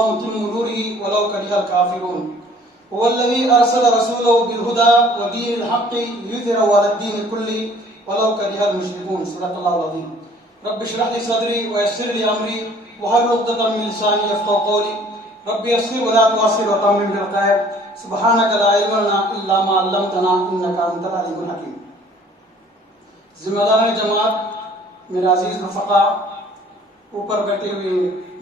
والله متم نوره ولو كره الكافرون هو الذي أرسل رسوله بالهدى ودين الحق ليظهره على الدين كله ولو كره المشركون. صدق الله العظيم. رب اشرح لي صدري ويسر لي أمري واحلل عقدة من لساني يفقهوا قولي. رب يسر ولا تعسر وتمم بالخير. سبحانك لا علم لنا إلا ما علمتنا إنك أنت العليم الحكيم. ذمہ داران جماعت، میرے عزیز رفقا، اوپر بیٹھے ہوئے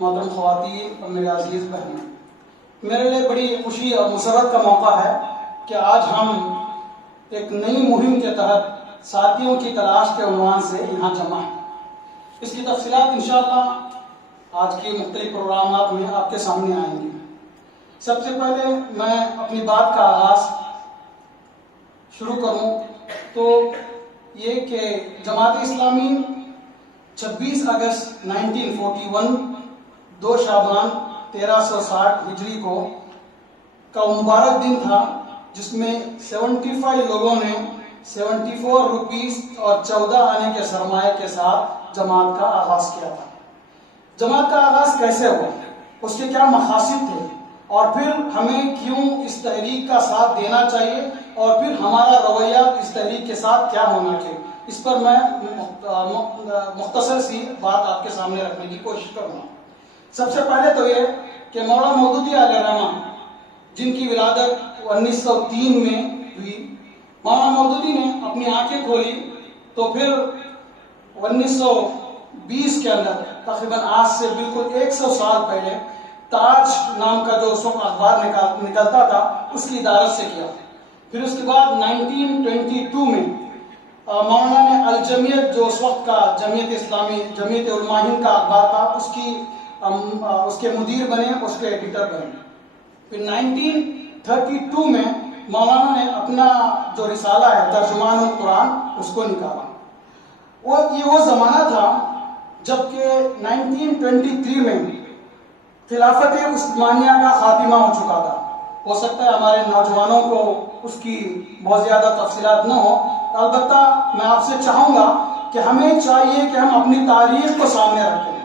محترم خواتین اور میرے عزیز بہنیں، میرے لیے بڑی خوشی اور مسرت کا موقع ہے کہ آج ہم ایک نئی مہم کے تحت ساتھیوں کی تلاش کے عنوان سے یہاں جمع ہیں. اس کی تفصیلات انشاءاللہ آج کے مختلف پروگرامات میں آپ کے سامنے آئیں گی. سب سے پہلے میں اپنی بات کا آغاز شروع کروں تو یہ کہ جماعت اسلامی 26 اگست 1941 2 شعبان 1360 ہجری کو کا مبارک دن تھا، جس میں 75 لوگوں نے 74 روپیز اور 14 آنے کے سرمایہ کے ساتھ جماعت کا آغاز کیا تھا. جماعت کا آغاز کیسے ہوا، اس کے کیا مقاصد تھے، اور پھر ہمیں کیوں اس تحریک کا ساتھ دینا چاہیے، اور پھر ہمارا رویہ اس تحریک کے ساتھ کیا ہونا چاہیے، اس پر میں مختصر سی بات آپ کے سامنے رکھنے کی کوشش کروں گا. سب سے پہلے تو یہ کہ مولانا مودودی علیہ الرحمہ، جن کی ولادت 1903 میں ہوئی، مولانا مودودی نے اپنی آنکھیں کھولی تو پھر 1920 کے اندر تقریباً آج سے بالکل 100 سال پہلے تاج نام کا جو اس وقت اخبار نکلتا تھا اس کی ادارت سے کیا. پھر اس کے بعد 1922 میں مولانا نے الجمیت، جو اس وقت کا جمعیت اسلامی جمعیت علماء ہند کا اخبار تھا، اس کے مدیر بنے، اس کے ایڈیٹر بنے. پھر 1932 میں مولانا نے اپنا جو رسالہ ہے ترجمان القرآن اس کو نکالا. یہ وہ زمانہ تھا جبکہ 1923 میں خلافت عثمانیہ کا خاتمہ ہو چکا تھا. ہو سکتا ہے ہمارے نوجوانوں کو اس کی بہت زیادہ تفصیلات نہ ہو، البتہ میں آپ سے چاہوں گا کہ ہمیں چاہیے کہ ہم اپنی تاریخ کو سامنے رکھیں.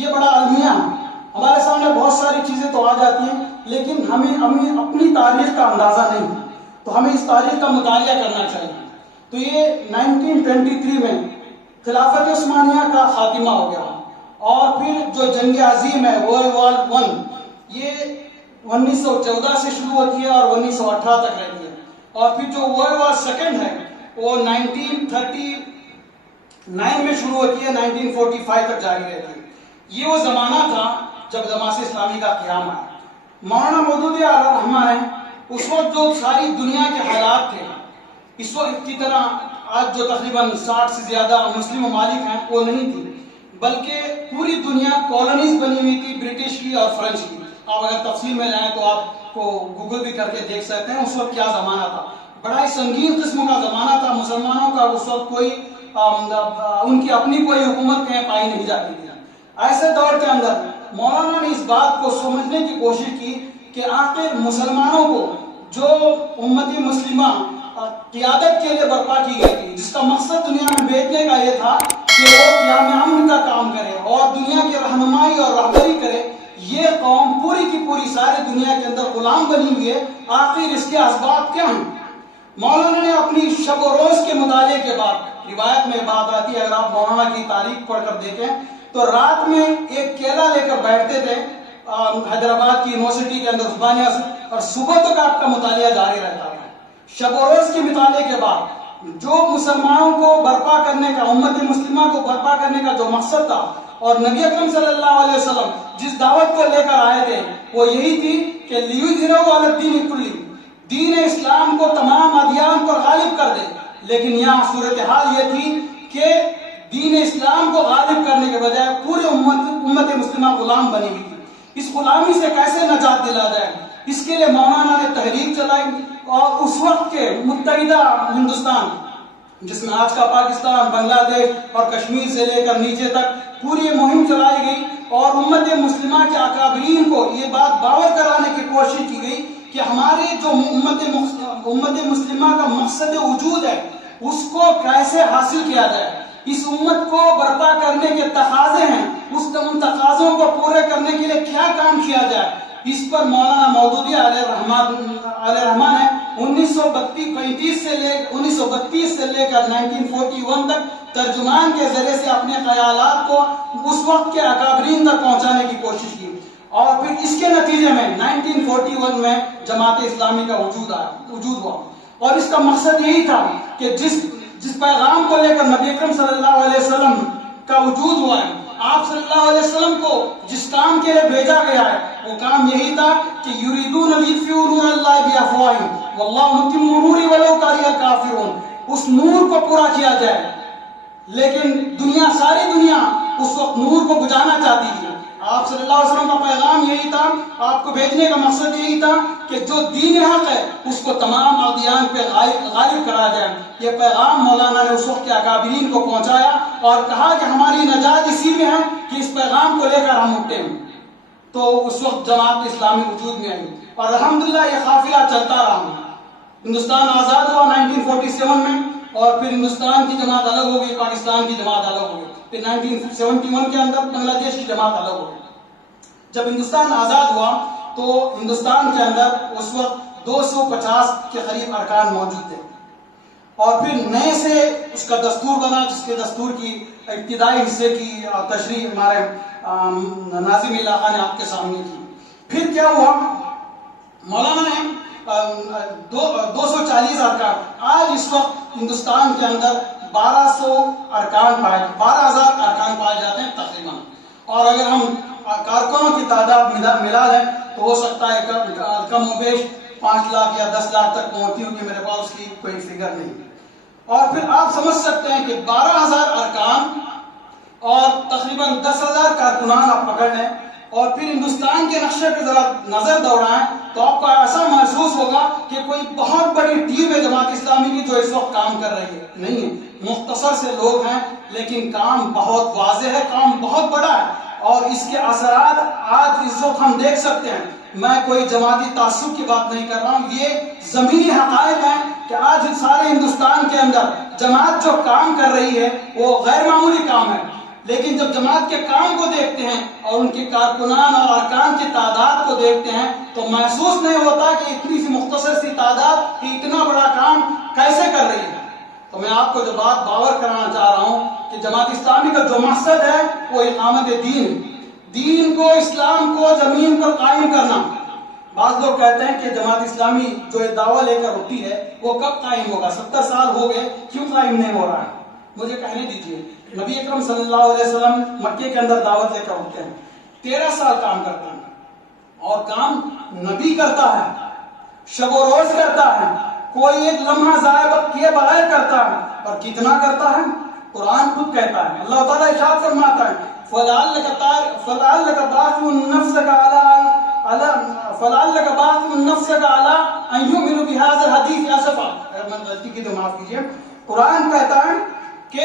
یہ بڑا المیہ ہے، ہمارے سامنے بہت ساری چیزیں تو آ جاتی ہیں لیکن ہمیں اپنی تاریخ کا اندازہ نہیں ہے، تو ہمیں اس تاریخ کا مطالعہ کرنا چاہیے. تو یہ 1923 میں خلافت عثمانیہ کا خاتمہ ہو گیا، اور پھر جو جنگ عظیم ہے ورلڈ وار 1 یہ 1914 سے شروع ہوتی ہے اور 1918 تک رہتی ہے، اور پھر جو ورلڈ وار 2 ہے وہ 1939 میں شروع ہوتی ہے، 1945 تک جاری رہتی ہے. یہ وہ زمانہ تھا جب جماعت اسلامی کا قیام آیا. مولانا مودودی علیہ الرحمہ نے اس وقت جو ساری دنیا کے حالات تھے، اس وقت کی طرح آج جو تقریباً 60 سے زیادہ مسلم ممالک ہیں وہ نہیں تھی، بلکہ پوری دنیا کالونیز بنی ہوئی تھی، برٹش کی اور فرنچ کی. آپ اگر تفصیل میں جائیں تو آپ کو گوگل بھی کر کے دیکھ سکتے ہیں اس وقت کیا زمانہ تھا. بڑا ہی سنگین قسم کا زمانہ تھا. مسلمانوں کا اس وقت کوئی ان کی اپنی کوئی حکومت کہیں پائی نہیں جاتی تھی. ایسے دور کے اندر مولانا نے اس بات کو سمجھنے کی کوشش کی کہ آخر مسلمانوں کو جو امت مسلمہ قیادت کے لیے برپا کی گئی تھی، جس کا مقصد دنیا میں بھیجنے کا یہ تھا کہ وہ قیام امن کا کام کرے اور دنیا کی رہنمائی اور رہبری کرے، یہ قوم پوری کی پوری ساری دنیا کے اندر غلام بنی ہوئی ہے. آخر اس کے اسباب کیا ہیں؟ مولانا نے اپنی شب و روز کے مطالعے کے بعد، روایت میں بات آتی ہے، اگر آپ مولانا کی تاریخ پڑھ کر دیکھیں تو رات میں ایک کیلا لے کر بیٹھتے تھے حیدرآباد کی یونیورسٹی کے اندر عثمانیہ سے، اور صبح تک آپ کا مطالعہ جاری رہتا تھا. شب و روز کے مطالعے کے بعد جو مسلمانوں کو برپا کرنے کا، امت مسلمہ کو برپا کرنے کا جو مقصد تھا، اور نبی اکرم صلی اللہ علیہ وسلم جس دعوت کو لے کر آئے تھے وہ یہی تھی کہ لیظہرہ علی الدین کلہ، دین اسلام کو تمام ادیان پر غالب کر دے. لیکن یہاں صورتحال یہ تھی کہ دین اسلام کو غالب کرنے کے بجائے پورے امت مسلمہ غلام بنی ہوئی تھی. اس غلامی سے کیسے نجات دلا جائے، اس کے لیے مولانا نے تحریک چلائی، اور اس وقت کے متحدہ ہندوستان، جس میں آج کا پاکستان، بنگلہ دیش اور کشمیر سے لے کر نیچے تک پوری مہم چلائی گئی، اور امت مسلمہ کے اکابرین کو یہ بات باور کرانے کی کوشش کی گئی کہ ہمارے جو امت مسلمہ کا مقصد وجود ہے اس کو کیسے حاصل کیا جائے. اس امت کو برپا کرنے کے تقاضے ہیں ان تقاضوں کو پورے کرنے کے لیے کیا کام کیا جائے، اس پر مولانا مودودی علیہ رحمان ہے 1932 سے لے کر 1941 تک ترجمان کے ذریعے سے اپنے خیالات کو اس وقت کے اکابرین تک پہنچانے کی کوشش کی، اور پھر اس کے نتیجے میں 1941 میں جماعت اسلامی کا وجود ہوا، اور اس کا مقصد یہی تھا کہ جس پیغام کو لے کر نبی اکرم صلی اللہ علیہ وسلم کا وجود ہوا ہے، آپ صلی اللہ علیہ وسلم کو جس کام کے لیے بھیجا گیا ہے، وہ کام یہی تھا کہ یریدون لیطفئوا نور اللہ بافواہہم واللہ متم نورہ ولو کرہ الکافرون، اس نور کو پورا کیا جائے، لیکن ساری دنیا اس وقت نور کو بجھانا چاہتی تھی۔ آپ صلی اللہ علیہ وسلم کا پیغام یہی تھا، آپ کو بھیجنے کا مقصد یہی تھا کہ جو دین حق ہے اس کو تمام ادیان پہ غالب کرا جائے۔ یہ پیغام مولانا نے اس وقت کے اکابرین کو پہنچایا اور کہا کہ ہماری نجات اسی میں ہے کہ اس پیغام کو لے کر ہم اٹھتے ہیں۔ تو اس وقت جماعت اسلامی وجود میں آئی اور الحمدللہ یہ قافلہ چلتا رہا۔ ہندوستان آزاد ہوا 1947 میں، اور پھر ہندوستان کی جماعت الگ ہو گئی، پاکستان کی جماعت الگ ہو گئی، پھر 1971 کے اندر بنگلہ دیش کی جماعت الگ ہو گئی۔ جب ہندوستان آزاد ہوا تو ہندوستان کے اندر اس وقت 250 کے قریب ارکان موجود تھے، اور پھر نئے سے اس کا دستور بنا، جس کے دستور کی ابتدائی حصے کی تشریح ہمارے ناظم علاقہ نے آپ کے سامنے کی۔ پھر کیا ہوا، مولانا نے 240 ارکان، آج اس وقت ہندوستان کے اندر 1200 ارکان 12,000 ارکان پائے جاتے ہیں تقریباً، اور اگر ہم کارکنوں کی تعداد ملا لیں تو ہو سکتا ہے کم و بیش 5 لاکھ یا 10 لاکھ تک پہنچتی ہوں، کہ میرے پاس اس کی کوئی فگر نہیں۔ اور پھر آپ سمجھ سکتے ہیں کہ 12,000 ارکان اور تقریباً 10,000 کارکنان آپ پکڑ لیں، اور پھر ہندوستان کے نقشے پہ ذرا نظر دوڑائیں تو آپ کو ایسا محسوس ہوگا کہ کوئی بہت بڑی ٹیم ہے جماعت اسلامی کی جو اس وقت کام کر رہی ہے، نہیں ہے، مختصر سے لوگ ہیں، لیکن کام بہت واضح ہے، کام بہت بڑا ہے، اور اس کے اثرات آج اس وقت ہم دیکھ سکتے ہیں۔ میں کوئی جماعتی تعصب کی بات نہیں کر رہا ہوں، یہ زمینی حقائق ہیں کہ آج سارے ہندوستان کے اندر جماعت جو کام کر رہی ہے وہ غیر معمولی کام ہے، لیکن جب جماعت کے کام کو دیکھتے ہیں اور ان کے کارکنان اور ارکان کی تعداد کو دیکھتے ہیں تو محسوس نہیں ہوتا کہ اتنی سی مختصر سی تعداد کہ اتنا بڑا کام کیسے کر رہی ہے۔ تو میں آپ کو جو بات باور کرانا چاہ رہا ہوں کہ جماعت اسلامی کا جو مقصد ہے وہ اقامت دین کو، اسلام کو زمین پر قائم کرنا۔ بعض لوگ کہتے ہیں کہ جماعت اسلامی جو یہ دعویٰ لے کر اٹھی ہے وہ کب قائم ہوگا، 70 سال ہو گئے، کیوں قائم نہیں ہو رہا ہے؟ مجھے کہنے دیجئے، نبی اکرم صلی اللہ علیہ وسلم مکے کے اندر دعوت لے کر اٹھتے ہیں، 13 سال کام کرتے ہیں، اور کام نبی کرتا ہے، شب و روز کرتا ہے، کوئی ایک لمحہ ضائع کیے بغیر کرتا ہے، اور کتنا کرتا ہے؟ قرآن خود کہتا ہے، اللہ تعالیٰ ارشاد فرماتا ہے فَلَعَلَّكَ بَاخِعٌ نَفْسَكَ عَلَىٰ أَن يُؤْمِنُوا بِهَٰذَا الْحَدِيثِ آسفا۔ اگر میں غلطی کی تو معاف کیجیے۔ قرآن کہتا ہے کہ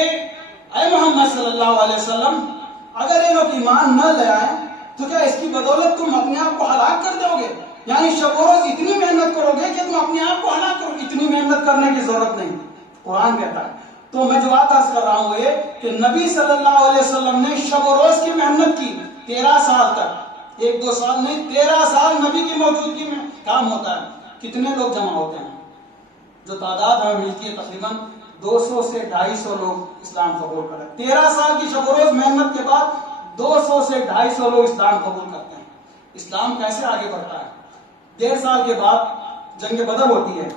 اے محمد صلی اللہ علیہ وسلم، اگر یہ لوگ ایمان نہ لے آئے تو کیا اس کی بدولت تم اپنے آپ کو ہلاک کر دو گے؟ یعنی شب و روز اتنی محنت کرو گے کہ تم اپنے آپ کو ہلاک کرو، اتنی محنت کرنے کی ضرورت نہیں، قرآن کہتا ہے۔ تو میں جو بات عرض کر رہا ہوں یہ کہ نبی صلی اللہ علیہ وسلم نے شب و روز کی محنت کی 13 سال تک، 1-2 سال نہیں، 13 سال نبی کی موجودگی میں کام ہوتا ہے۔ کتنے لوگ جمع ہوتے ہیں؟ جو تعداد ہمیں ملتی ہے تقریباً 200 سے 250 لوگ اسلام قبول کرتے ہیں۔ 13 سال کی شب و روز محنت کے بعد 200 سے 250 لوگ اسلام قبول کرتے ہیں۔ اسلام کیسے آگے بڑھتا ہے؟ 1.5 سال کے بعد جنگ بدر ہوتی ہے،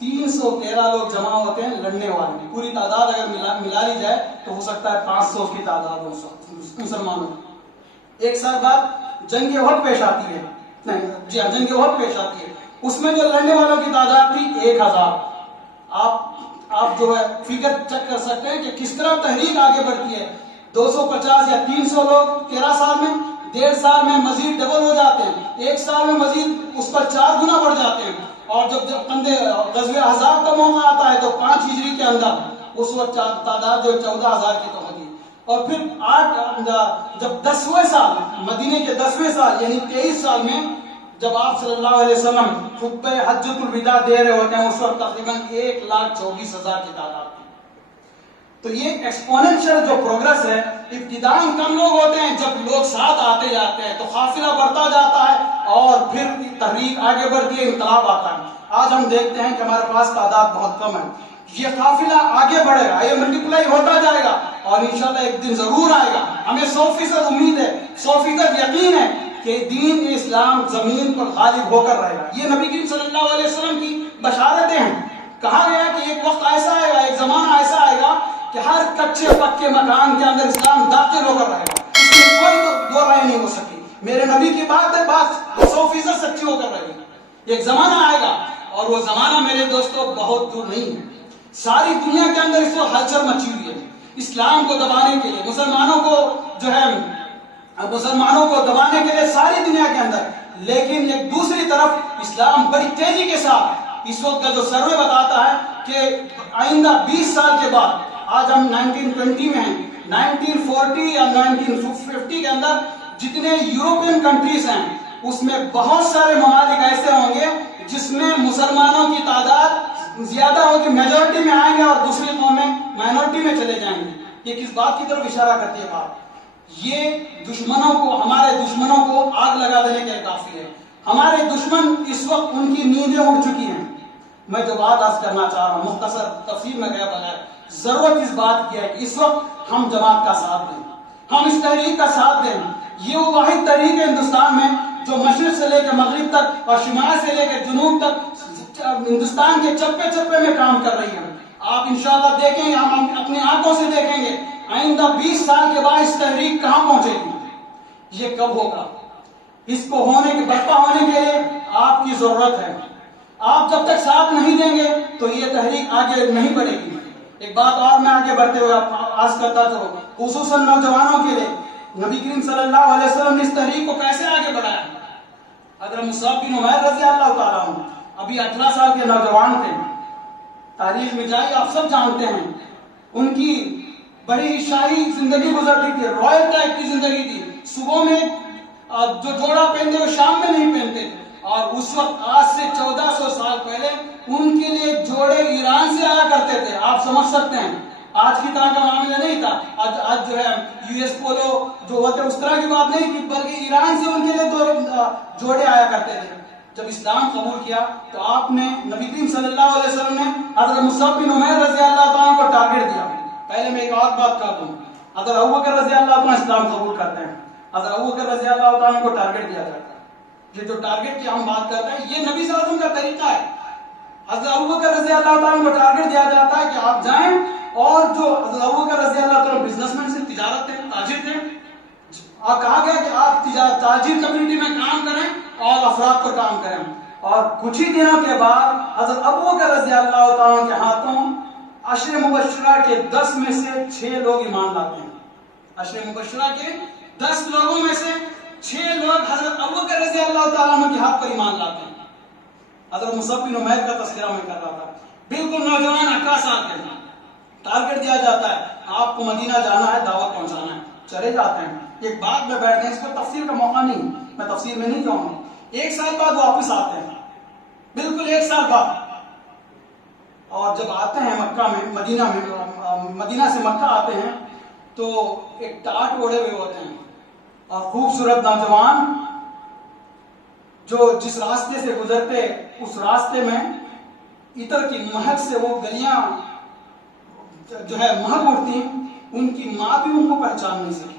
313 لوگ جمع ہوتے ہیں لڑنے والے، پوری تعداد اگر ملا لی جائے تو ہو سکتا ہے 500 کی تعداد ہو مسلمانوں۔ 1 سال بعد جنگ احد پیش آتی ہے، جنگ احد پیش آتی ہے، اس میں جو لڑنے والوں کی تعداد تھی 1000۔ آپ جو ہے فگر چیک کر سکتے ہیں کہ کس طرح تحریک آگے بڑھتی ہے۔ 250 یا 300 لوگ 13 سال میں، 1.5 سال میں مزید ڈبل ہو جاتے ہیں، 1 سال میں مزید اس پر 4 گنا بڑھ جاتے ہیں، اور جب غزوہ احزاب کا موقع آتا ہے تو 5 ہجری کے اندر اس وقت تعداد جو 14,000 کی تو ہوگی، اور پھر جب 10ویں سال، مدینے کے 10ویں سال یعنی 23 سال میں جب آپ صلی اللہ علیہ وسلم خطبہ حجۃ الوداع دے رہے ہوتے ہیں، اس وقت تقریباً 1,24,000 کی تعداد تھی۔ تو یہ ایکسپوننشل جو پروگرس ہے، ابتداً کم لوگ ہوتے ہیں، جب لوگ ساتھ آتے جاتے ہیں تو قافلہ بڑھتا جاتا ہے اور پھر تحریک آگے بڑھتی ہے، انقلاب آتا ہے۔ آج ہم دیکھتے ہیں کہ ہمارے پاس تعداد بہت کم ہے، یہ قافلہ آگے بڑھے گا، یہ ملٹیپلائی ہوتا جائے گا اور انشاءاللہ ایک دن ضرور آئے گا۔ ہمیں 100% امید ہے، 100% یقین ہے کہ دین اسلام زمین پر غالب ہو کر رہے گا۔ یہ نبی کریم صلی اللہ علیہ وسلم کی بشارتیں ہیں۔ کہا گیا کہ ایک وقت ایسا آئے گا، ایک زمانہ ایسا آئے گا کہ ہر کچے پکے مکان کے اندر اسلام داخل ہو کر رہے گا، اس میں کوئی دو رائے نہیں ہو سکتی۔ میرے نبی کی بات ہے، بات 100% سچی ہو کر رہے گی۔ ایک زمانہ آئے گا اور وہ زمانہ میرے دوستوں بہت دور نہیں ہے۔ ساری دنیا کے اندر اس وقت ہلچل مچی ہوئی ہے اسلام کو دبانے کے لیے، مسلمانوں کو دبانے کے لیے ساری دنیا کے اندر۔ لیکن ایک دوسری طرف اسلام بڑی تیزی کے ساتھ، اس وقت کا جو سروے بتاتا ہے کہ آئندہ 20 سال کے بعد، آج ہم 1920 میں ہیں، 1940 یا 1950 کے اندر جتنے یورپین کنٹریز ہیں اس میں بہت سارے ممالک ایسے ہوں گے جس میں مسلمانوں کی تعداد زیادہ ہوگی، میجورٹی میں آئیں گے اور دوسری قومیں مائنورٹی میں چلے جائیں گے۔ یہ کس بات کی طرف اشارہ کرتی ہے بات؟ یہ دشمنوں کو، ہمارے دشمنوں کو آگ لگا دینے کے لیے کافی ہے۔ ہمارے دشمن اس وقت ان کی نیندیں اڑ چکی ہیں۔ میں جو بات عرض کرنا چاہ رہا ہوں مختصر تفصیل میں گیا بغیر، ضرورت اس بات کی ہے کہ اس وقت ہم جماعت کا ساتھ دیں، ہم اس تحریک کا ساتھ دیں۔ یہ وہ واحد تحریک ہے ہندوستان میں جو مشرق سے لے کے مغرب تک اور شمال سے لے کے جنوب تک ہندوستان کے چپے چپے میں کام کر رہی ہے۔ آپ انشاءاللہ دیکھیں گے، ہم اپنی آنکھوں سے دیکھیں گے آئندہ 20 سال کے بعد اس تحریک کہاں پہنچے گی، یہ کب ہوگا۔ اس کو ہونے کے برپا ہونے کے لیے آپ کی ضرورت ہے۔ آپ جب تک ساتھ نہیں دیں گے تو یہ تحریک آگے نہیں بڑھے گی۔ ایک بات اور میں آگے بڑھتے ہوئے عرض کرتا تو خصوصاً نوجوانوں کے لیے، نبی کریم صلی اللہ علیہ وسلم نے اس تحریک کو کیسے آگے بڑھایا؟ حضرت مصعب بن عمیر رضی اللہ تعالیٰ عنہ ابھی 18 سال کے نوجوان تھے۔ تاریخ میں جائے آپ سب جانتے ہیں، ان کی بڑی شاہی زندگی گزرتی تھی، رائل ٹائپ کی زندگی تھی۔ صبح میں جو جوڑا پہنتے وہ شام میں نہیں پہنتے تھے، اور اس وقت آج سے 1400 سال پہلے ان کے لیے جوڑے ایران سے آیا کرتے تھے۔ آپ سمجھ سکتے ہیں آج کی طرح کا معاملہ نہیں تھا۔ آج جو ہے یو ایس پولو جو ہوتے اس طرح کی بات نہیں تھی، بلکہ ایران سے ان کے لیے جوڑے آیا کرتے تھے۔ جب اسلام قبول کیا تو آپ نے، نبی کریم صلی اللہ علیہ وسلم نے حضرت مصعب بن عمیر رضی اللہ تعالیٰ کو ٹارگٹ دیا۔ پہلے میں ایک اور بات کر دوں، حضرت ابوبکر رضی اللہ تعالیٰ اسلام قبول کرتے ہیں، حضرت ابوبکر رضی اللہ تعالیٰ کو ٹارگٹ دیا جاتا ہے۔ یہ جو ٹارگٹ کی ہم بات کرتے ہیں یہ نبی صلی اللہ علیہ وسلم کا طریقہ ہے۔ حضرت ابوبکر رضی اللہ تعالیٰ کو ٹارگٹ دیا جاتا ہے کہ آپ جائیں، اور جو حضرت ابوبکر رضی اللہ تعالیٰ بزنس مین سے، تجارت تھے، تاجر تھے، اور کہا گیا کہ آپ تاجر کمیونٹی میں کام کریں اور افراد پر کام کریں۔ اور کچھ ہی دنوں کے بعد حضرت ابوبکر رضی اللہ تعالیٰ کے ہاتھوں عشر مبشرہ کے 10 میں سے 6 لوگ ایمان لاتے ہیں۔ عشر مبشرہ کے 10 لوگوں میں سے 6 لوگ حضرت ابوبکر رضی اللہ تعالیٰ عنہ کے ہاتھ پر ایمان لاتے ہیں۔ حضرت مصعب بن عمیر کا تذکرہ میں کر رہا تھا، بالکل نوجوان 18 سال کے، ٹارگٹ دیا جاتا ہے آپ کو مدینہ جانا ہے، دعوت پہنچانا ہے، چلے جاتے ہیں۔ ایک بات میں بیٹھتے ہیں، اس پر تفسیر کا موقع نہیں، میں تفسیر میں نہیں کہوں گا۔ 1 سال بعد واپس آتے ہیں، بالکل 1 سال بعد، اور جب آتے ہیں مکہ میں، مدینہ سے مکہ آتے ہیں تو ایک ٹاٹ اوڑے ہوئے ہوتے ہیں اور خوبصورت نوجوان جو جس راستے سے گزرتے اس راستے میں عطر کی مہک سے وہ گلیاں جو ہے مہک اڑتی، ان کی ماں بھی ان کو پہچان نہیں سکی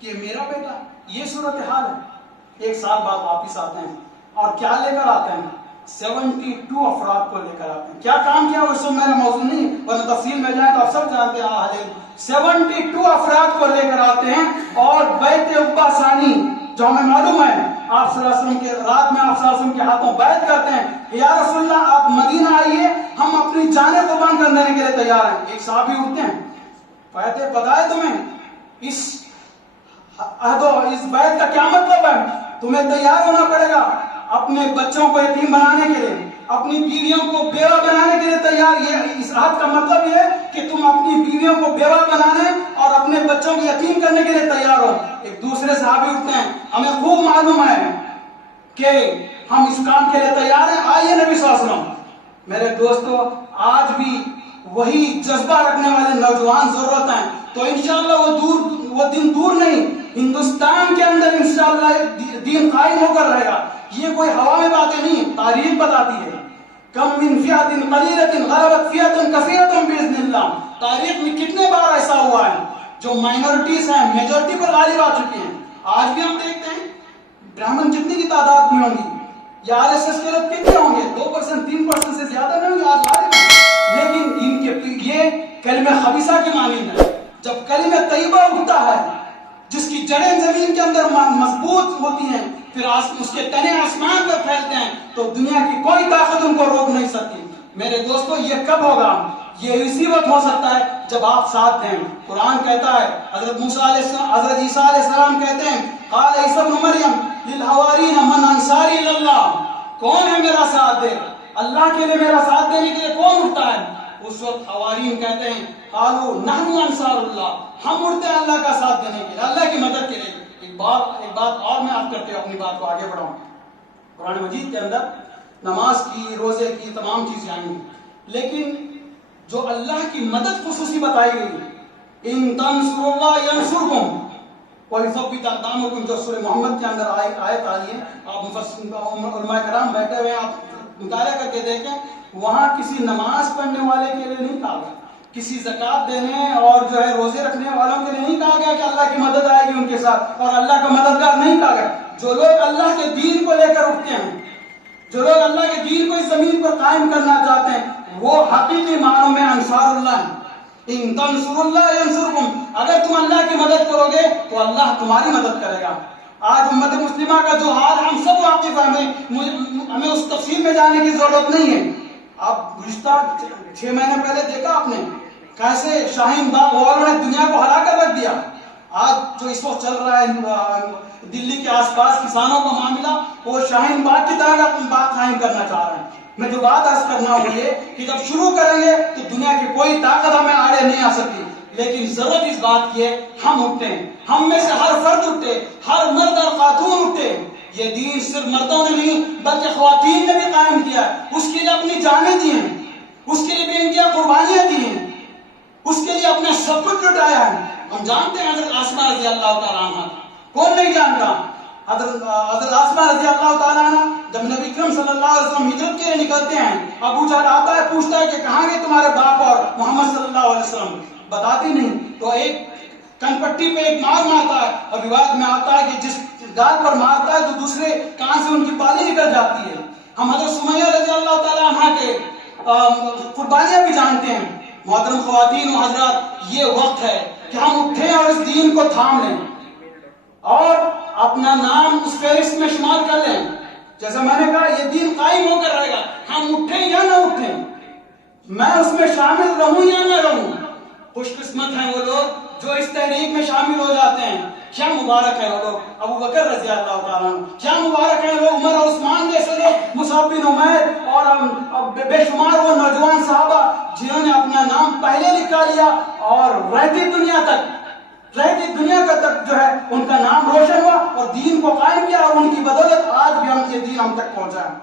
کہ میرا بیٹا، یہ صورتحال ہے۔ 1 سال بعد واپس آتے ہیں اور کیا لے کر آتے ہیں؟ 72 افراد کو لے کر آتے ہیں۔ کیا کام کیا وہ سب میرا موضوع نہیں، ورنہ تفصیل میں جائیں تو آپ سب جانتے ہیں۔ 72 افراد کو لے کر آتے ہیں اور بیت عقبہ ثانی جو ہمیں معلوم ہے، آپ صلی اللہ علیہ وسلم کے رات میں آپ صلی اللہ علیہ وسلم کے ہاتھوں بیعت کرتے ہیں، یا رسول اللہ آپ مدینہ آئیے، ہم اپنی جانیں قربان کر دینے کے لیے تیار ہیں۔ ایک صحابی اٹھتے ہیں، بیعت پتہ ہے تمہیں اس عہد و اس بیعت کا کیا مطلب ہے؟ تمہیں تیار ہونا پڑے گا اپنے بچوں کو یتیم بنانے کے لیے، اپنی بیویوں کو بیوہ بنانے کے لیے تیار۔ یہ اس عہد کا مطلب یہ ہے کہ تم اپنی بیویوں کو بیوہ بنانے اور اپنے بچوں کو یتیم کرنے کے لیے تیار ہو۔ ایک دوسرے صحابی اٹھتے ہیں، ہمیں خوب معلوم ہے کہ ہم اس کام کے لیے تیار ہیں، آئیے نبی صلی اللہ علیہ وسلم۔ میرے دوستو، آج بھی وہی جذبہ رکھنے والے نوجوان ضرورت ہیں. تو انشاءاللہ وہ دن دور نہیں، ہندوستان کے اندر انشاءاللہ دین قائم ہو کر رہے گا. یہ کوئی ہوا میں باتیں نہیں، تاریخ بتاتی ہے. کم من فئۃ قلیلۃ غلبت فئۃ کثیرۃ باذن اللہ. تاریخ میں کتنے بار ایسا ہوا ہے جو مائنورٹیز ہیں میجورٹی پر غالب آ چکی ہیں. آج بھی ہم دیکھتے ہیں برہمن جتنی کی تعداد میں ہوں گی یا RSS کے لوگ کتنے ہوں گے، 2% 3% سے زیادہ نہیں ہوں گے آج غالب ہیں. لیکن ان کے یہ کلمہ خبیثہ کے مانند ہے. جب کلمہ طیبہ اٹھتا ہے جس کی جڑیں زمین کے اندر مضبوط ہوتی ہیں، پھر اس کے تنے آسمان پر پھیلتے ہیں، تو دنیا کی کوئی طاقت ان کو روک نہیں سکتی. میرے دوستو یہ کب ہوگا؟ یہ اسی وقت ہو سکتا ہے جب آپ ساتھ دیں. قرآن کہتا ہے، حضرت عیسیٰ علیہ السلام کہتے ہیں، قال عیسیٰ ابن مریم للحوارین من انصاری اللہ، کون ہے میرا ساتھ دے؟ اللہ کے لیے میرا ساتھ دینے کے لیے کون اٹھتا ہے؟ اس وقت حوارین کہتے ہیں، قالوا نحن انصار اللہ، ہم اٹھتے ہیں اللہ کا ساتھ دینے کے لیے، اللہ کی مدد کے لیے. ایک بات اور میں آپ کرتے ہوئے اپنی بات کو آگے بڑھاؤں. قرآن مجید کے اندر نماز کی، روزے کی تمام چیزیں آئی ہیں، لیکن جو اللہ کی مدد خصوصی بتائی گئی، ان تنصروا اللہ ینصرکم وَيُثَبِّتْ أَقْدَامَكُمْ، جو سورہ محمد کے اندر آیت آئی ہے. آپ علماء کرام بیٹھے ہوئے ہیں، آپ مطالعہ کر کے دیکھیں، وہاں کسی نماز پڑھنے والے کے لیے نہیں کہا گیا، کسی زکوٰۃ دینے اور جو ہے روزے رکھنے والوں کے لیے نہیں کہا گیا کہ اللہ کی مدد آئے گی ان کے ساتھ اور اللہ کا مددگار نہیں کہا گیا. جو لوگ اللہ کے دین کو لے کر اٹھتے ہیں، جو لوگ اللہ کے دین کو اس زمین پر قائم کرنا چاہتے ہیں، وہ حقیقی معنوں میں انصار اللہ ہیں. ان تنصروا اللہ ینصرکم، اگر تم اللہ کی مدد کرو گے تو اللہ تمہاری مدد کرے گا. آج امت مسلمہ کا جو حال ہم سب واقف ہیں، ہمیں اس تفصیل میں جانے کی ضرورت نہیں ہے. آپ گزشتہ 6 مہینے پہلے دیکھا آپ نے کیسے شاہین باغ والوں نے دنیا کو ہلا کر رکھ دیا. آج جو اس وقت چل رہا ہے دلی کے آس پاس کسانوں کا معاملہ، وہ شاہین باغ کی طرح باغ قائم کرنا چاہ رہے ہیں. میں جو بات عرض کرنا ہوں یہ کہ جب شروع کریں گے تو دنیا کی کوئی طاقت ہمیں آڑے نہیں آ سکتی. لیکن ضرورت اس بات کی ہے ہم اٹھتے ہیں، ہم میں سے ہر فرد اٹھتے، ہر مرد اور خاتون اٹھتے. یہ دین صرف مردوں نے نہیں بلکہ خواتین نے بھی قائم کیا ہے. اس کے لیے اپنی جانیں دی ہیں، اس کے لیے بے انتہا قربانیاں دی ہیں، اس کے لیے اپنا سب کچھ لٹایا ہے. ہم جانتے ہیں حضرت آسمہ رضی اللہ تعالیٰ عنہ، کون نہیں جانتا؟ حضرت آسمہ رضی اللہ تعالیٰ عنہ جب نبی اکرم صلی اللہ علیہ وسلم ہجرت کے لیے نکلتے ہیں، ابو جہل آتا ہے پوچھتا ہے کہ کہاں گئے تمہارے باپ اور محمد صلی اللہ علیہ وسلم؟ بتاتی نہیں. تو ایک کن پٹی پہ ایک مار مارتا ہے، اور روایت میں آتا ہے کہ جس گال پر مارتا ہے تو دوسرے کان سے ان کی بالی نکل جاتی ہے. ہم حضرت سمیہ رضی اللہ تعالیٰ عنہ کے قربانیاں بھی جانتے ہیں. محترم خواتین و حضرات، یہ وقت ہے کہ ہم اٹھیں اور اس دین کو تھام لیں اور اپنا نام اس فہرست میں شمار کر لیں. جیسے میں نے کہا یہ دین قائم ہو کر رہے گا، ہم اٹھیں یا نہ اٹھیں، میں اس میں شامل رہوں یا نہ رہوں. خوش قسمت ہیں وہ لوگ جو اس تحریک میں شامل ہو جاتے ہیں. کیا مبارک ہے وہ لوگ، ابو بکر رضی اللہ تعالیٰ عنہ، کیا مبارک ہے وہ عمر اور عثمان جیسے لوگ، مصعب بن عمیر اور بے شمار وہ نوجوان صحابہ جنہوں نے اپنا نام پہلے لکھا لیا اور رہتی دنیا کا تک جو ہے ان کا نام روشن ہوا اور دین کو قائم کیا، اور ان کی بدولت آج بھی ہم یہ دین ہم تک پہنچا ہے.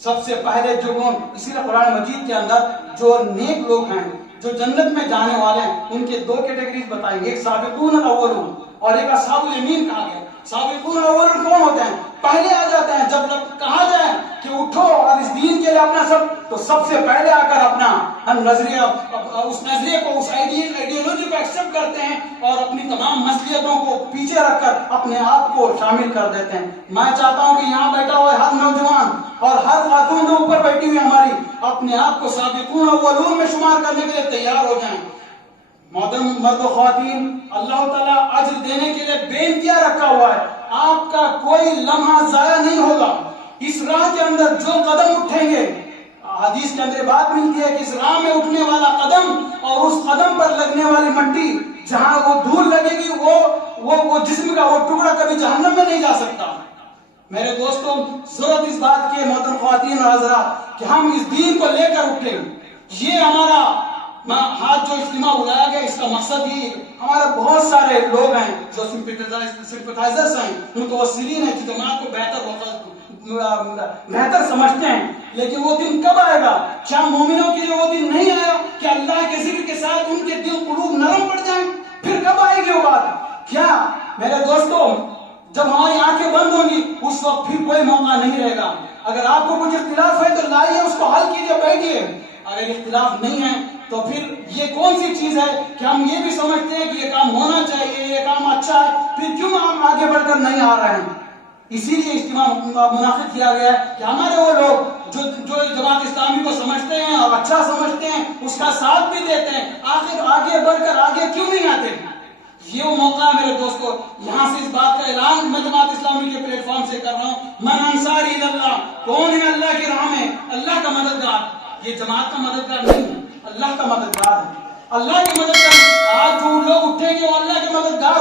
سب سے پہلے جو اسی لیے قرآن مجید کے اندر جو نیک لوگ ہیں، جو جنت میں جانے والے ہیں، ان کے 2 کیٹیگریز بتائیں گے، ایک سابقون الاولون اور ایک اصحاب الیمین کہا گیا. سابقون الاولون کون ہوتے ہیں؟ پہلے آ جاتے ہیں. جب کہا جائے کہ اٹھو اور اس دین کے لیے اپنا تو سب سے پہلے آ کر اپنا نظریہ، اس نظریے کو، اس آئیڈیالوجی کو ایکسپٹ کرتے ہیں اور اپنی تمام مسئلیتوں کو پیچھے رکھ کر اپنے آپ کو شامل کر دیتے ہیں. میں چاہتا ہوں کہ یہاں بیٹھا ہوا ہر نوجوان اور ہر خاتون جو اوپر بیٹھی ہوئی ہماری اپنے آپ کو سابقون الاولون میں شمار کرنے کے لیے تیار ہو جائیں. محترم مرد و خواتین، اللہ تعالیٰ اجر دینے کے لیے بے انتہا رکھا ہوا ہے. آپ کا کوئی لمحہ ضائع نہیں ہوگا. اس راہ کے اندر جو قدم اٹھیں گے، حدیث کے اندر بات ملتی ہے کہ اس راہ میں اٹھنے والا قدم اور اس قدم پر لگنے والی مٹی، جہاں وہ دھول لگے گی وہ جسم کا وہ ٹکڑا کبھی جہنم میں نہیں جا سکتا. میرے دوستوں، ضرورت اس بات کی ہے محترم خواتین اور حضرات کہ ہم اس دین کو لے کر اٹھیں. یہ ہمارا ہاتھ جو اجتماع بلایا گیا، اس کا مقصد ہی ہمارے بہت سارے لوگ ہیں جو سمپتھائزرز ہیں، متوسلین ہیں، جو جماعت کو بہتر بہتر سمجھتے ہیں، لیکن وہ دن کب آئے گا؟ کیا مومنوں کے لیے وہ دن نہیں آیا کہ اللہ کے ذکر کے ساتھ ان کے دل قلوب نرم پڑ جائیں؟ پھر کب آئے گی وہ بات؟ کیا میرے دوستوں جب ہماری آنکھیں بند ہوں گی اس وقت پھر کوئی موقع نہیں رہے گا. اگر آپ کو کچھ اختلاف ہے تو لائیے اس کو حل کیجیے، بیٹھیے. اگر اختلاف نہیں ہے تو پھر یہ کون سی چیز ہے کہ ہم یہ بھی سمجھتے ہیں کہ یہ کام ہونا چاہیے، یہ کام اچھا ہے، پھر کیوں ہم آگے بڑھ کر نہیں آ رہے ہیں؟ اسی لیے اجتماع منعقد کیا گیا ہے کہ ہمارے وہ لوگ جو جماعت اسلامی کو سمجھتے ہیں اور اچھا سمجھتے ہیں اس کا ساتھ بھی دیتے ہیں، آخر آگے بڑھ کر آگے کیوں نہیں آتے؟ یہ وہ موقع ہے میرے دوستو، یہاں سے اس بات کا اعلان میں جماعت اسلامی کے پلیٹ فارم سے کر رہا ہوں. من انصاری اللہ، کون ہے اللہ کی راہ میں اللہ کا مددگار؟ یہ جماعت کا مددگار نہیں، اللہ کا مددگار ہے. اللہ کی مدد کر، آج جو لوگ اٹھیں گے وہ اللہ کے مددگار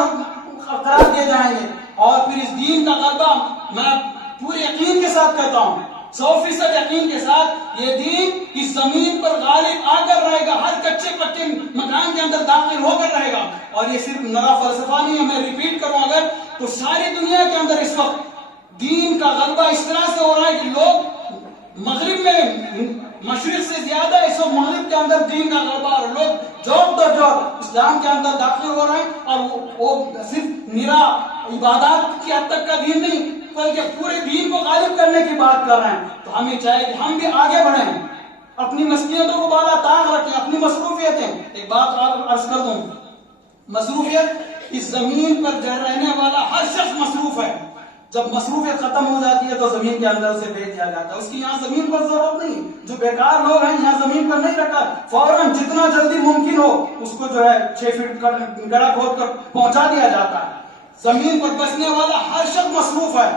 قرار دیے جائیں گے. اور پھر اس دین کا غلبہ میں پورے یقین کے ساتھ کہتا ہوں، 100% یقین کے ساتھ، یہ دین اس زمین پر غالب آ کر رہے گا، ہر کچے پکے مکان کے اندر داخل ہو کر رہے گا. اور یہ صرف نرا فلسفہ نہیں ہے، میں ریپیٹ کروں اگر تو ساری دنیا کے اندر اس وقت دین کا غلبہ اس طرح سے ہو رہا ہے کہ لوگ مغرب میں مشرق سے زیادہ اس وقت مغرب کے اندر دین کا غلبہ، اور لوگ جوب در جوب اسلام کے اندر داخل ہو رہے ہیں. اور وہ صرف نرا عبادات کی حد تک کا دین نہیں بلکہ پورے دین کو غالب کرنے کی بات کر رہے ہیں. تو ہمیں چاہیے کہ ہم بھی آگے بڑھیں، اپنی مسئولیتوں کو بالا تاغ رکھیں، اپنی مصروفیتیں. ایک بات اور عرض کر دوں، مصروفیت اس زمین پر رہنے والا ہر شخص مصروف ہے. جب مصروفیت ختم ہو جاتی ہے تو زمین کے اندر اسے بھیج دیا جاتا ہے، اس کی یہاں زمین پر ضرورت نہیں. جو بیکار لوگ ہیں یہاں زمین پر نہیں رکھا، فوراً جتنا جلدی ممکن ہو اس کو جو ہے 6 فٹ گڑھا کھود کر پہنچا دیا جاتا ہے. زمین پر بسنے والا ہر شخص مصروف ہے،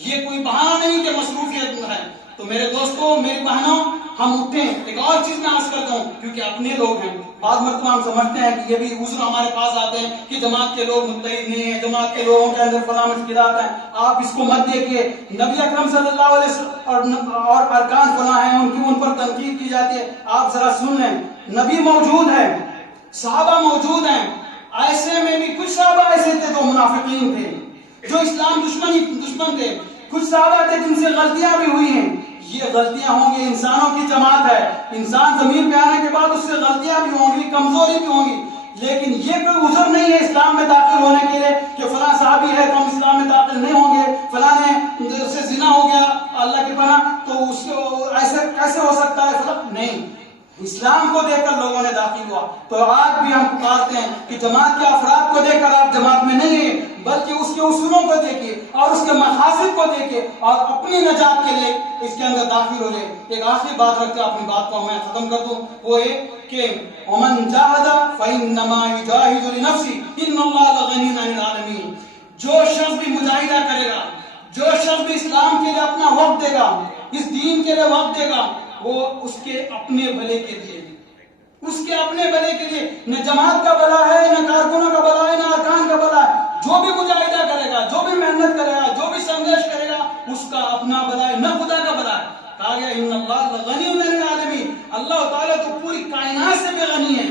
یہ کوئی بہانہ نہیں کہ مصروفیت ہے. تو میرے دوستوں، میری بہنوں، ہم اٹھیں. ایک اور چیز میں عرض کرتا ہوں، کیونکہ اپنے لوگ ہیں، بعض مرتبہ ہم سمجھتے ہیں کہ یہ بھی عذر ہمارے پاس آتے ہیں کہ جماعت کے لوگ متحد نہیں ہیں، جماعت کے لوگوں کے اندر فلاں مشکلات ہیں. آپ اس کو مت دیکھیے، نبی اکرم صلی اللہ علیہ وسلم اور ارکان فلاں ہیں، ان پر تنقید کی جاتی ہے. آپ ذرا سن لیں، نبی موجود ہے، صحابہ موجود ہیں، ایسے میں بھی کچھ صحابہ ایسے تھے جو منافقین تھے، جو اسلام دشمن تھے. کچھ صحابہ تھے جن سے غلطیاں بھی ہوئی ہیں. یہ غلطیاں ہوں گی، انسانوں کی جماعت ہے، انسان زمین پہ آنے کے بعد اس سے غلطیاں بھی ہوں گی، کمزوری بھی ہوں گی. لیکن یہ کوئی عذر نہیں ہے اسلام میں داخل ہونے کے لیے کہ فلاں صحابی ہے تو ہم اسلام میں داخل نہیں ہوں گے، فلاں نے اس سے زنا ہو گیا اللہ کی پناہ تو اس کو ایسے کیسے ہو سکتا ہے؟ نہیں، اسلام کو دیکھ کر لوگوں نے داخل ہوا. تو آج بھی ہم پکارتے ہیں کہ جماعت کے افراد کو دیکھ کر آپ جماعت میں نہیں ہیں، بلکہ اس کے اصولوں کو دیکھیے اور اس کے مقاصد کو دیکھیے اور اپنی نجات کے لیے اس کے اندر داخل ہو جائے. ایک آخری بات رکھ کے اپنی بات کو میں ختم کر دوں، وہ ہے کہ ومن جاہد فإنما يجاهد لنفسه ان اللہ لغنی عن العالمین. جو شخص بھی مجاہدہ کرے گا، جو شخص بھی اسلام کے لیے اپنا وقت دے گا، اس دین کے لیے وقت دے گا، وہ اس کے اپنے بھلے کے لیے، اس کے اپنے بھلے کے لیے. نہ جماعت کا بھلا ہے، نہ کارکنوں کا بھلا ہے، نہ ارکان کا بھلا ہے. جو بھی مجاہدہ کرے گا، جو بھی محنت کرے گا، جو بھی سنگرش کرے گا، اس کا اپنا بھلا ہے، نہ خدا کا بھلا ہے. کہا گیا ان اللہ لغنی عن العالمین، اللہ تعالیٰ تو پوری کائنات سے بھی غنی ہے.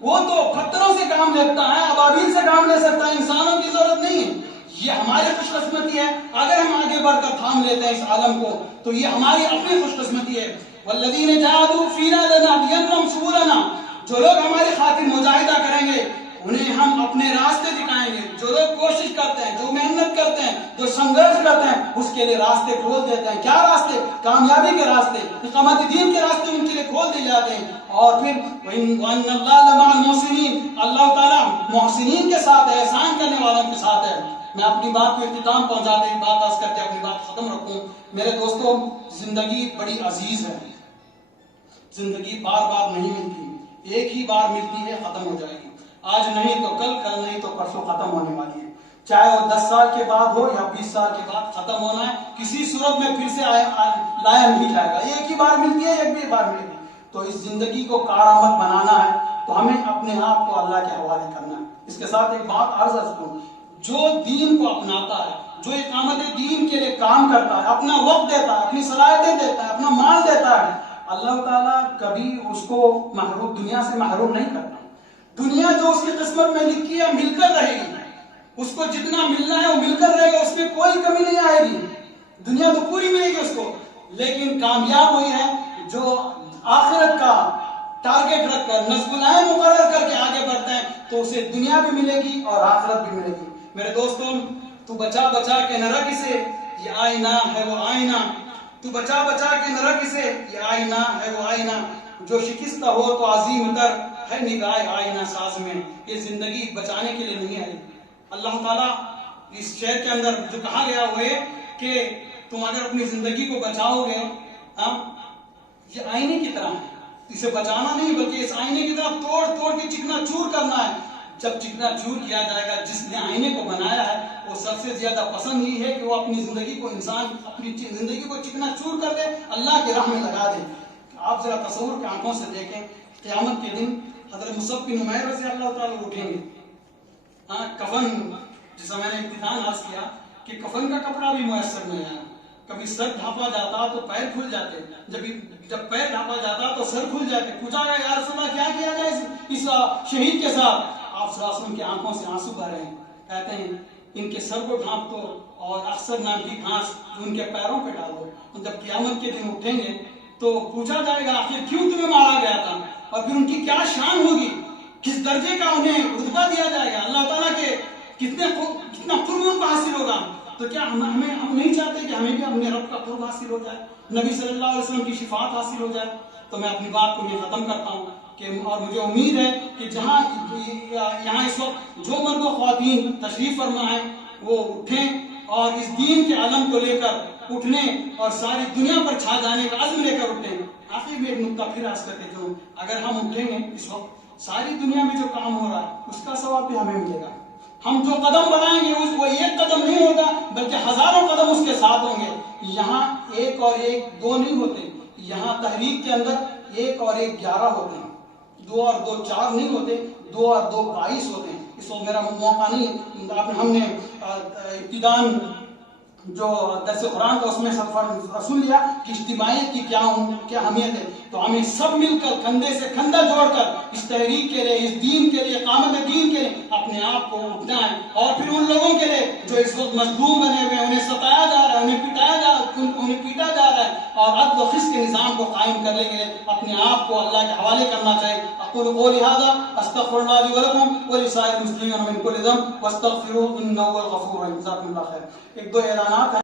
وہ تو پتھروں سے کام لیتا ہے، ابابیل سے کام لے سکتا ہے، انسانوں کی ضرورت نہیں ہے. یہ ہماری خوش قسمتی ہے اگر ہم آگے بڑھ کر تھام لیتے ہیں اس عالم کو، تو یہ ہماری اپنی خوش قسمتی ہے. والذین جاہدوا فینا لنہدینہم سبلنا، جو لوگ ہماری خاطر مجاہدہ کریں گے انہیں ہم اپنے راستے دکھائیں گے. جو لوگ کوشش کرتے ہیں، جو محنت کرتے ہیں، جو سنگرش کرتے ہیں، اس کے لیے راستے کھول دیتے ہیں. کیا راستے؟ کامیابی کے راستے، اقامت دین کے راستے ان کے لیے کھول دیے جاتے ہیں. اور پھر وَإِنَّ اللَّهَ لَمَعَ الْمُحْسِنِينَ، اللہ تعالیٰ محسنین کے ساتھ ہے، احسان کرنے والوں کے ساتھ ہے. میں اپنی بات کو اختتام پہنچاتے ہیں، بات عرض کر کے اپنی بات ختم رکھوں. میرے دوستوں، زندگی بڑی عزیز ہے، زندگی بار بار نہیں ملتی، ایک ہی بار ملتی ہے، ختم ہو جائے گی. آج نہیں تو کل، کل نہیں تو پرسوں ختم ہونے والی ہے. چاہے وہ 10 سال کے بعد ہو یا 20 سال کے بعد ختم ہونا ہے. کسی صورت میں پھر سے لایا نہیں جائے گا. ایک ہی بار ملتی ہے، ایک بھی بار ملے گی. تو اس زندگی کو کارآمد بنانا ہے تو ہمیں اپنے آپ کو اللہ کے حوالے کرنا ہے. اس کے ساتھ ایک بات عرض کروں، جو دین کو اپناتا ہے، جو اقامت دین کے لیے کام کرتا ہے، اپنا وقت دیتا ہے، اپنی صلاحیتیں دیتا ہے، اپنا مال دیتا ہے، اللہ تعالیٰ کبھی اس کو محروم، دنیا سے محروم نہیں کرتا. دنیا جو اس کی قسمت میں لکھی ہے مل کر رہے گی، اس کو جتنا ملنا ہے وہ مل کر رہے گا، اس میں کوئی کمی نہیں آئے گی. دنیا تو پوری ملے گی اس کو، لیکن کامیاب وہی ہے جو آخرت کا ٹارگٹ رکھ کر نصب العین مقرر کر کے آگے بڑھتا ہے، تو اسے دنیا بھی ملے گی اور آخرت بھی ملے گی۔ میرے دوستوں، تو بچا بچا کے نہ رکھ اسے، یہ آئینہ ہے وہ آئینہ، تو بچا بچا کے نہ رکھ اسے، یہ آئینہ ہے وہ آئینہ، جو شکستہ ہو تو عظیم تر ہے نگاہ آئینہ ساز میں۔ یہ زندگی بچانے کے لیے نہیں آئی۔ اللہ تعالیٰ اس شعر کے اندر جو کہا گیا وہ ہے کہ تم اگر اپنی زندگی کو بچاؤ گے، یہ آئینے کی طرح ہے، اسے بچانا نہیں بلکہ اس آئینے کی طرح توڑ توڑ کے چکنا چور کرنا ہے۔ جب چکنا چور کیا جائے گا، جس نے آئینے کو بنایا ہے وہ سب سے زیادہ پسند یہ ہے کہ وہ اپنی زندگی کو اپنی زندگی کو چکنا چور کر دے، اللہ کی راہ میں لگا دے۔ آپ ذرا تصور کے آنکھوں سے دیکھیں، قیامت کے دن حضرت مصعب بن عمیر رضی اللہ تعالیٰ اٹھیں گے، کفن، جیسا میں نے ابتداءً عرض کیا کہ کفن کا کپڑا بھی میسر نہیں آیا، کبھی سر ڈھانپا جاتا تو پیر کھل جاتے، جب پیر ڈھانپا جاتا تو سر کھل جاتے۔ پوچھا گیا یا رسول اللہ کیا کیا جائے اس شہید کے ساتھ؟ آپ صلی اللہ علیہ وسلم کی آنکھوں سے آنسو بہ رہے ہیں، کہتے ہیں ان کے سر کو ڈھانپ دو اور اکثر نام کی گھاس ان کے پیروں پہ ڈالو۔ جب قیامت کے دن اٹھیں گے تو پوچھا جائے گا آخر کیوں تمہیں مارا گیا تھا، اور پھر ان کی کیا شان ہوگی، کس درجے کا انہیں رتبہ دیا جائے گا، اللہ تعالیٰ کے کتنا قرب ان کو حاصل ہوگا۔ تو کیا ہم نہیں چاہتے کہ ہمیں بھی اپنے رب کا قرب حاصل ہو جائے، نبی صلی اللہ علیہ وسلم کی شفاعت حاصل ہو جائے؟ تو میں اپنی بات کو یہ ختم کرتا ہوں کہ اور مجھے امید ہے کہ یہاں اس وقت جو مرد و خواتین تشریف فرما ہیں وہ اٹھیں اور اس دین کے علم کو لے کر اٹھنے اور ساری دنیا پر چھا جانے کا عزم لے کر اٹھیں۔ آخر میں ایک نکتہ پھر عرض کرتے جو اگر ہم اٹھیں گے اس وقت، ساری دنیا میں جو کام ہو رہا ہے اس کا ثواب بھی ہمیں ملے گا۔ ہم جو قدم بڑھائیں گے وہ ایک قدم نہیں ہوگا بلکہ ہزاروں قدم اس کے ساتھ ہوں گے۔ یہاں ایک اور ایک دو نہیں ہوتے، یہاں تحریک کے اندر ایک اور ایک 11 ہوتے ہیں، 2 اور 2 4 نہیں ہوتے، 2 اور 2 22 ہوتے ہیں۔ اس وقت میرا موقع نہیں، ہم نے ابتداءً جو درس قرآن تھا اس میں سن لیا کہ اجتماعیت کی کیا اہمیت ہے، تو ہمیں سب مل کر کندھے سے کندھا جوڑ کر اس تحریک کے لیے، اس دین کے لیے، اقامت دین کے لیے اپنے آپ کو اٹھنا ہے، اور پھر ان لوگوں کے لیے جو اس وقت مظلوم بنے ہوئے ہیں، انہیں ستایا جا رہا ہے، انہیں پیٹا جا رہا ہے، اور عدل و خص کے نظام کو قائم کرنے کے لیے اپنے آپ کو اللہ کے حوالے کرنا چاہیے۔ اقول قولی ھذا استغفر اللہ لی ولکم ولسائر المسلمین من کل ذنب واستغفروہ انہ هو الغفور الرحیم۔ جزاکم اللہ خیر۔ ایک دو اعلانات ہیں۔